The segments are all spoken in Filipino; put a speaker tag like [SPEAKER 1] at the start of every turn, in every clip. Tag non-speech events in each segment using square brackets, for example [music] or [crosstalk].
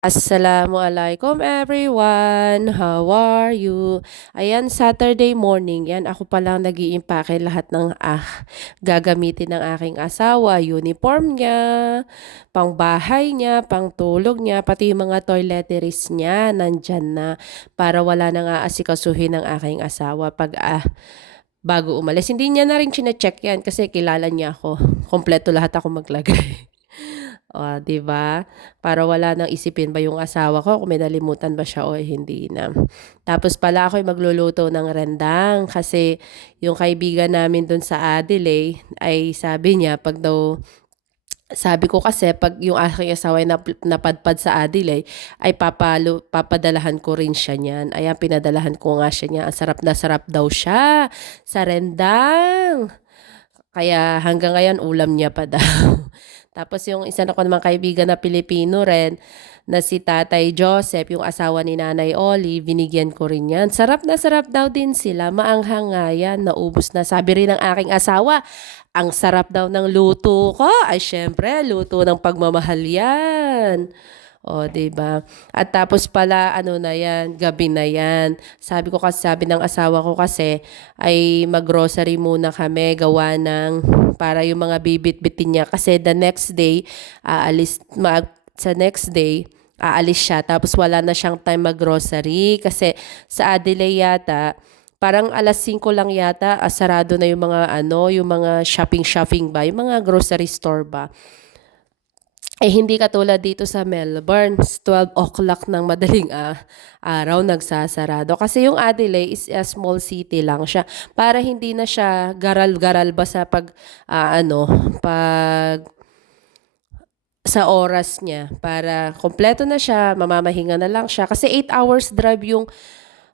[SPEAKER 1] Assalamualaikum everyone! How are you? Ayan, Saturday morning yan. Ako pa lang nag-iimpake lahat ng ah, gagamitin ng aking asawa. Uniform niya, pang bahay niya, pang tulog niya, pati yung mga toiletries niya nandyan na para wala nang aasikasuhin ng aking asawa pag ah, bago umalis. Hindi niya na rin chine-check yan kasi kilala niya ako. Kompleto lahat ako maglagay. [laughs] Oh, 'di ba? Para wala nang isipin ba yung asawa ko kung may nalimutan ba siya o hindi na. Tapos pala ako'y magluluto ng rendang kasi yung kaibigan namin dun sa Adelaide ay sabi niya 'pag daw sabi ko kasi 'pag yung aking asawa ay nap napadpad sa Adelaide ay papalu papadalahan ko rin siya niyan. Ayan, pinadalahan ko nga siya niya. Ang sarap na sarap daw siya sa rendang. Kaya hanggang ngayon ulam niya pa daw. [laughs] Tapos yung isa na ko namang kaibigan na Pilipino rin, na si Tatay Joseph, yung asawa ni Nanay Oli, binigyan ko rin yan. Sarap na sarap daw din sila, maanghang nga yan, naubos na. Sabi rin ng aking asawa, ang sarap daw ng luto ko. Ay syempre, luto ng pagmamahal yan. O, 'di ba? At tapos pala ano na 'yan, gabi na 'yan. Sabi ko kasi sabi ng asawa ko kasi ay mag-grocery muna kami gawa ng para yung mga bibit-bitin niya kasi the next day aalis mag, sa next day aalis siya tapos wala na siyang time mag-grocery kasi sa Adelaide yata parang alas 5 lang yata ah, sarado na yung mga ano, yung mga shopping-shopping ba, yung mga grocery store ba. Eh, hindi katulad dito sa Melbourne, 12 o'clock ng madaling ah, araw nagsasarado. Kasi yung Adelaide is a small city lang siya. Para hindi na siya garal-garal ba sa pag, ah, ano, pag sa oras niya. Para kompleto na siya, mamamahinga na lang siya. Kasi 8 hours drive yung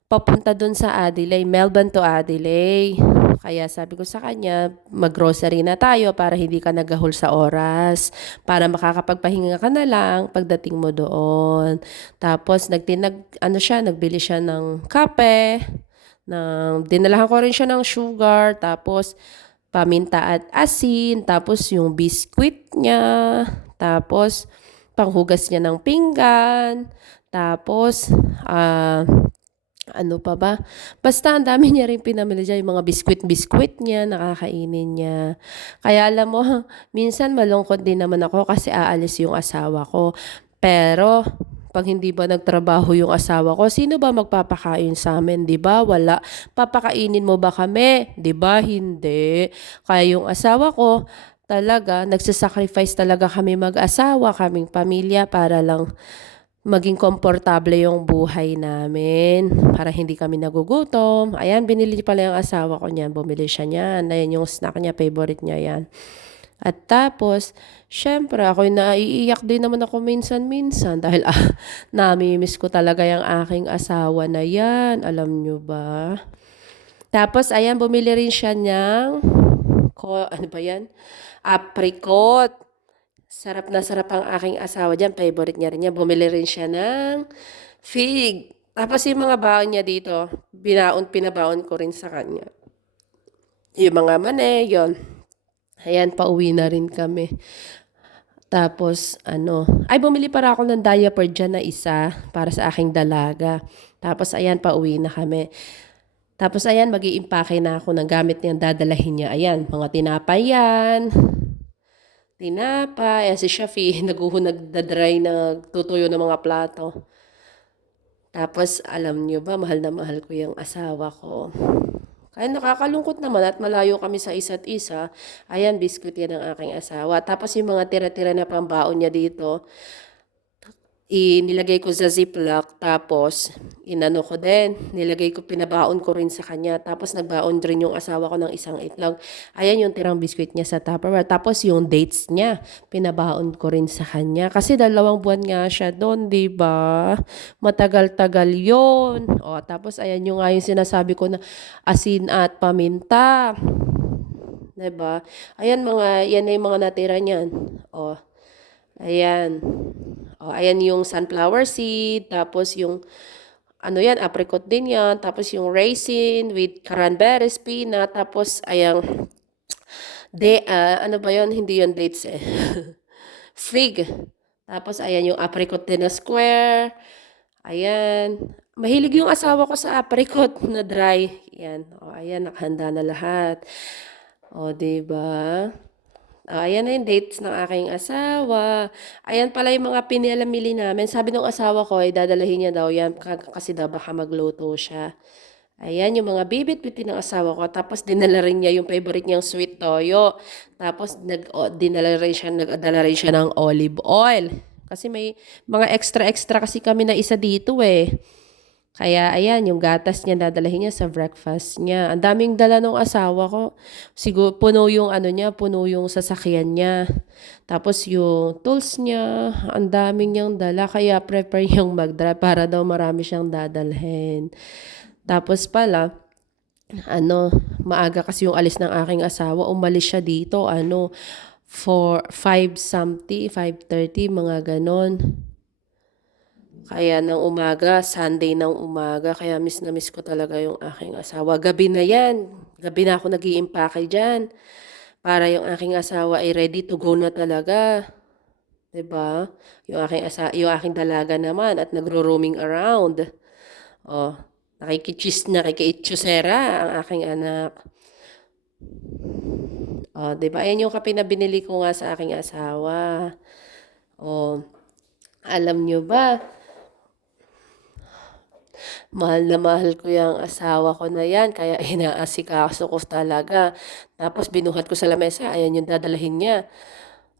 [SPEAKER 1] papunta dun sa Adelaide, Melbourne to Adelaide. Kaya sabi ko sa kanya, mag-grocery na tayo para hindi ka nagahol sa oras. Para makakapagpahinga ka na lang pagdating mo doon. Tapos nagtinag, ano siya, nagbili siya ng kape. Ng, dinalahan ko rin siya ng sugar. Tapos paminta at asin. Tapos yung biscuit niya. Tapos panghugas niya ng pinggan. Tapos, uh, ano pa ba? Basta ang dami niya rin pinamili diyan, yung mga biskwit-biskwit niya, nakakainin niya. Kaya alam mo, [laughs] minsan malungkot din naman ako kasi aalis yung asawa ko. Pero, pag hindi ba nagtrabaho yung asawa ko, sino ba magpapakain sa amin, 'di ba? Wala. Papakainin mo ba kami? 'Di ba? Hindi. Kaya yung asawa ko, talaga nagsasacrifice talaga kami mag-asawa, kaming pamilya para lang maging komportable yung buhay namin para hindi kami nagugutom. Ayan, binili pala yung asawa ko niyan. Bumili siya niyan. Ayan yung snack niya, favorite niya yan. At tapos, syempre, ako naiiyak din naman ako minsan-minsan dahil ah, [laughs] nami-miss ko talaga yung aking asawa na yan. Alam nyo ba? Tapos, ayan, bumili rin siya niyang, ko, ano ba yan? Apricot. Sarap na sarap ang aking asawa diyan, favorite niya rin yan. Bumili rin siya ng fig. Tapos yung mga baon niya dito, binaon, pinabaon ko rin sa kanya. Yung mga mane, yon. Ayan, pauwi na rin kami. Tapos, ano, ay bumili para ako ng diaper dyan na isa para sa aking dalaga. Tapos, ayan, pauwi na kami. Tapos, ayan, mag iimpake na ako ng gamit niyang dadalahin niya. Ayan, mga tinapay yan tinapay. Ayan si Shafi, [laughs] naghuhunag nagdadry, nagtutuyo ng mga plato. Tapos, alam niyo ba, mahal na mahal ko yung asawa ko. Kaya nakakalungkot naman at malayo kami sa isa't isa. Ayan, biskuit yan ng aking asawa. Tapos yung mga tira-tira na pambaon niya dito, inilagay ko sa ziplock tapos inano ko din nilagay ko pinabaon ko rin sa kanya tapos nagbaon din yung asawa ko ng isang itlog. Ayan yung tirang biscuit niya sa Tupperware tapos yung dates niya pinabaon ko rin sa kanya. Kasi dalawang buwan nga siya doon di ba? Matagal-tagal yon o tapos ayan yung nga yung sinasabi ko na asin at paminta 'di ba? Ayan mga yan na yung mga natira niyan. Oh Ayan. O, ayan yung sunflower seed, tapos yung ano yan, apricot din yan, tapos yung raisin with cranberries, peanut, tapos ayang de, uh, ano ba yon hindi yon dates eh. [laughs] Fig. Tapos, ayan yung apricot din na square. Ayan. Mahilig yung asawa ko sa apricot [laughs] na dry. Yan. O, ayan, nakahanda na lahat. O, diba? O, ayan na yung dates ng aking asawa. Ayan pala yung mga pinilamili namin. Sabi ng asawa ko, ay dadalahin niya daw yan kasi daw baka magluto siya. Ayan yung mga bibit-bitin ng asawa ko. Tapos dinala rin niya yung favorite niyang sweet toyo. Tapos nag, o, dinala rin siya, nagdala rin siya ng olive oil. Kasi may mga extra-extra kasi kami na isa dito eh. Kaya ayan, yung gatas niya dadalhin niya sa breakfast niya. Ang daming dala ng asawa ko. Siguro puno yung ano niya, puno yung sasakyan niya. Tapos yung tools niya, ang daming niyang dala. Kaya prepare yung mag-drive para daw marami siyang dadalhin. Tapos pala, ano, maaga kasi yung alis ng aking asawa. Umalis siya dito, ano, for 5 something, 5.30, mga ganon. Kaya ng umaga, Sunday ng umaga, kaya miss na miss ko talaga yung aking asawa. Gabi na yan. Gabi na ako nag iimpake dyan. Para yung aking asawa ay ready to go na talaga. 'Di ba? Yung aking asa yung aking dalaga naman at nagro-roaming around. Oh, nakikichis nakikiitchusera ang aking anak. Oh, 'di ba? Ayan yung kape na binili ko nga sa aking asawa. Oh, alam nyo ba, mahal na mahal ko yung asawa ko na yan, kaya [laughs] inaasikaso ko talaga. Tapos binuhat ko sa lamesa, ayan yung dadalahin niya.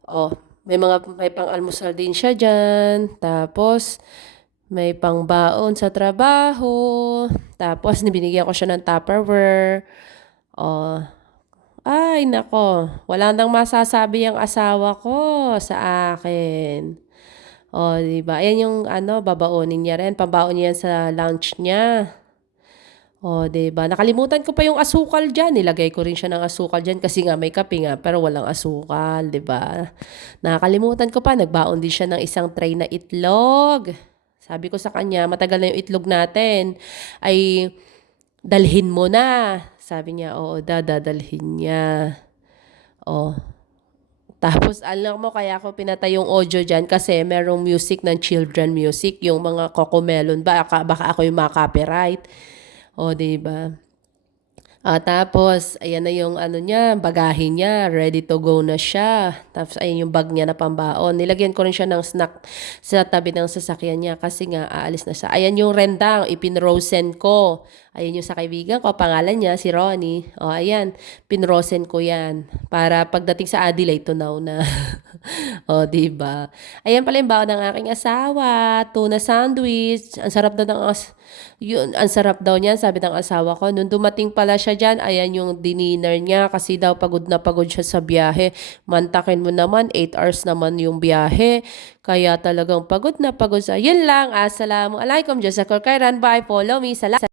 [SPEAKER 1] Oh, may mga may pang-almusal din siya diyan. Tapos may pangbaon sa trabaho. Tapos binigyan ko siya ng Tupperware. Oh, ay nako, wala nang masasabi ang asawa ko sa akin. Oh, 'di ba? Ayan yung ano, babaonin niya rin, pambaon niya sa lunch niya. Oh, 'di ba? Nakalimutan ko pa yung asukal diyan. Nilagay ko rin siya ng asukal diyan kasi nga may kape nga pero walang asukal, 'di ba? Nakakalimutan ko pa, nagbaon din siya ng isang tray na itlog. Sabi ko sa kanya, matagal na yung itlog natin. Ay dalhin mo na. Sabi niya, oo, dadadalhin niya. Oh. Tapos, alam mo, kaya ako pinatay yung audio dyan kasi merong music ng children music, yung mga cocomelon, baka, baka ako yung mga copyright. O, di ba? Ah, tapos, ayan na yung ano niya, bagahe niya, ready to go na siya. Tapos, ayan yung bag niya na pambaon. Nilagyan ko rin siya ng snack sa tabi ng sasakyan niya kasi nga aalis na siya. Ayan yung rendang, ipinrosen ko. Ayan yung sa kaibigan ko, pangalan niya, si Ronnie. O, ayan, pinrosen ko yan. Para pagdating sa Adelaide, tunaw na. [laughs] o, di ba? Ayan pala yung baon ng aking asawa, tuna sandwich. Ang sarap daw ng yun, ang sarap daw niyan, sabi ng asawa ko. Nung dumating pala siya dyan, ayan yung dinner niya kasi daw pagod na pagod siya sa biyahe. Mantakin mo naman, 8 hours naman yung biyahe. Kaya talagang pagod na pagod sa. Yun lang, assalamualaikum. Diyos sa Kairan. Bye. Follow me. Salamat.